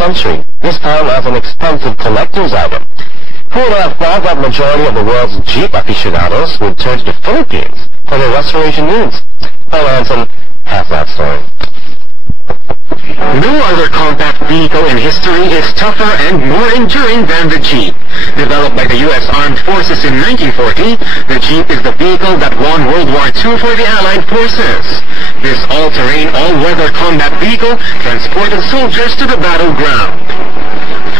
century, this time as an expensive collector's item. Who would have thought that majority of the world's Jeep aficionados would turn to the Philippines for their restoration needs? Paul Hansen has that story. No other compact vehicle in history is tougher and more enduring than the Jeep. Developed by the U.S. Armed Forces in 1940, the Jeep is the vehicle that won World War II for the Allied forces. This all-terrain, all-weather combat vehicle transported soldiers to the battleground.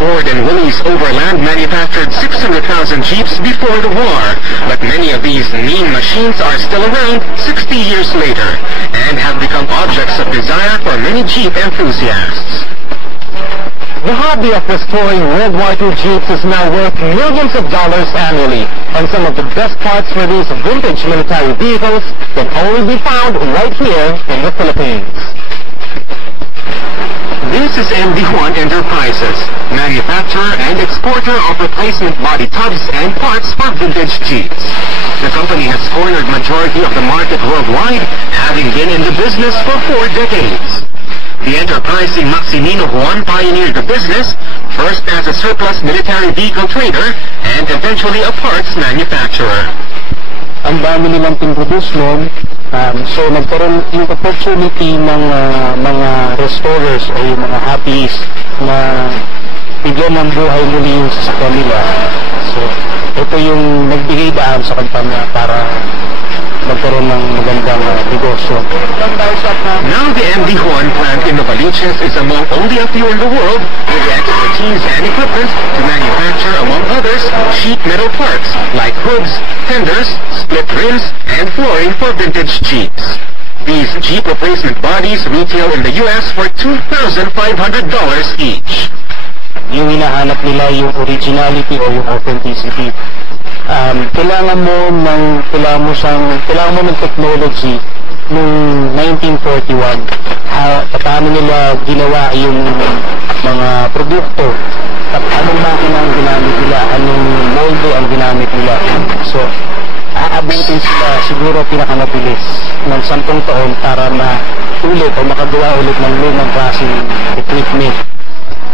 Ford and Willys Overland manufactured 600,000 Jeeps before the war, but many of these mean machines are still around 60 years later and have become objects of desire for many Jeep enthusiasts. The hobby of restoring World War II Jeeps is now worth millions of dollars annually, and some of the best parts for these vintage military vehicles can only be found right here in the Philippines. This is MD Juan Enterprises, manufacturer and exporter of replacement body tubs and parts for vintage Jeeps. The company has cornered majority of the market worldwide, having been in the business for 4 decades. The enterprising Maximino Juan pioneered the business, first as a surplus military vehicle trader and eventually a parts manufacturer. Ang dami nilang pinroduce noon, so nagkaroon yung opportunity ng mga restorers o yung mga hobbies na bigyan ng buhay muli yung sasakyan nila. So ito yung nagbigay daan sa kampanya para magkaroon ng magandang negosyo. Now the MD Juan plant in Novaliches is among only a few in the world with the expertise and equipment to manufacture, among others, sheet metal parts like hoods, fenders, split rims, and flooring for vintage Jeeps. These Jeep replacement bodies retail in the US for $2,500 each. Yung hinahanap nila yung originality o yung authenticity. Kailangan mo ng technology noong 1941. Paano nila ginawa yung mga produkto, anong makina ang ginamit nila, anong molde ang ginamit nila. So, aabutin sila siguro pinakamabilis ng 10 taon para maulit o makagawa ulit ng lumang klaseng equipment.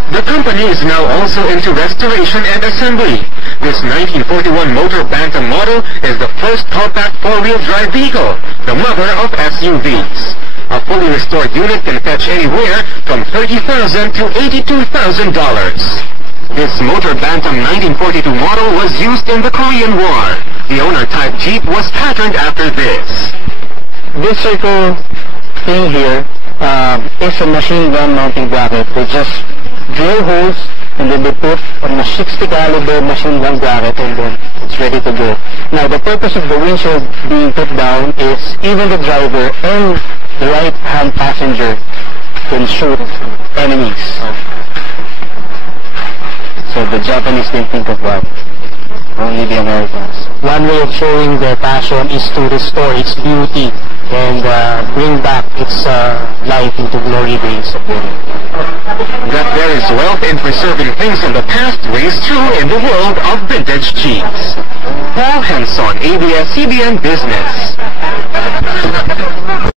The company is now also into restoration and assembly. This 1941 motor Bantam model is the first compact 4-wheel drive vehicle, the mother of SUVs. A fully restored unit can fetch anywhere from $30,000 to $82,000. This motor Bantam 1942 model was used in the Korean War. The owner-type Jeep was patterned after this. This circle thing here is a machine gun mounting bracket. They just drill holes and then they put on a 60 caliber machine gun bracket and then it's ready to go. Now the purpose of the windshield being put down is even the driver and the right-hand passenger can shoot enemies. So the Japanese didn't think of that. Only the Americans. One way of showing their passion is to restore its beauty and bring back its life into glory days again. That there is wealth in preserving things from the past rings true in the world of vintage Jeeps. Paul Hanson, ABS-CBN Business.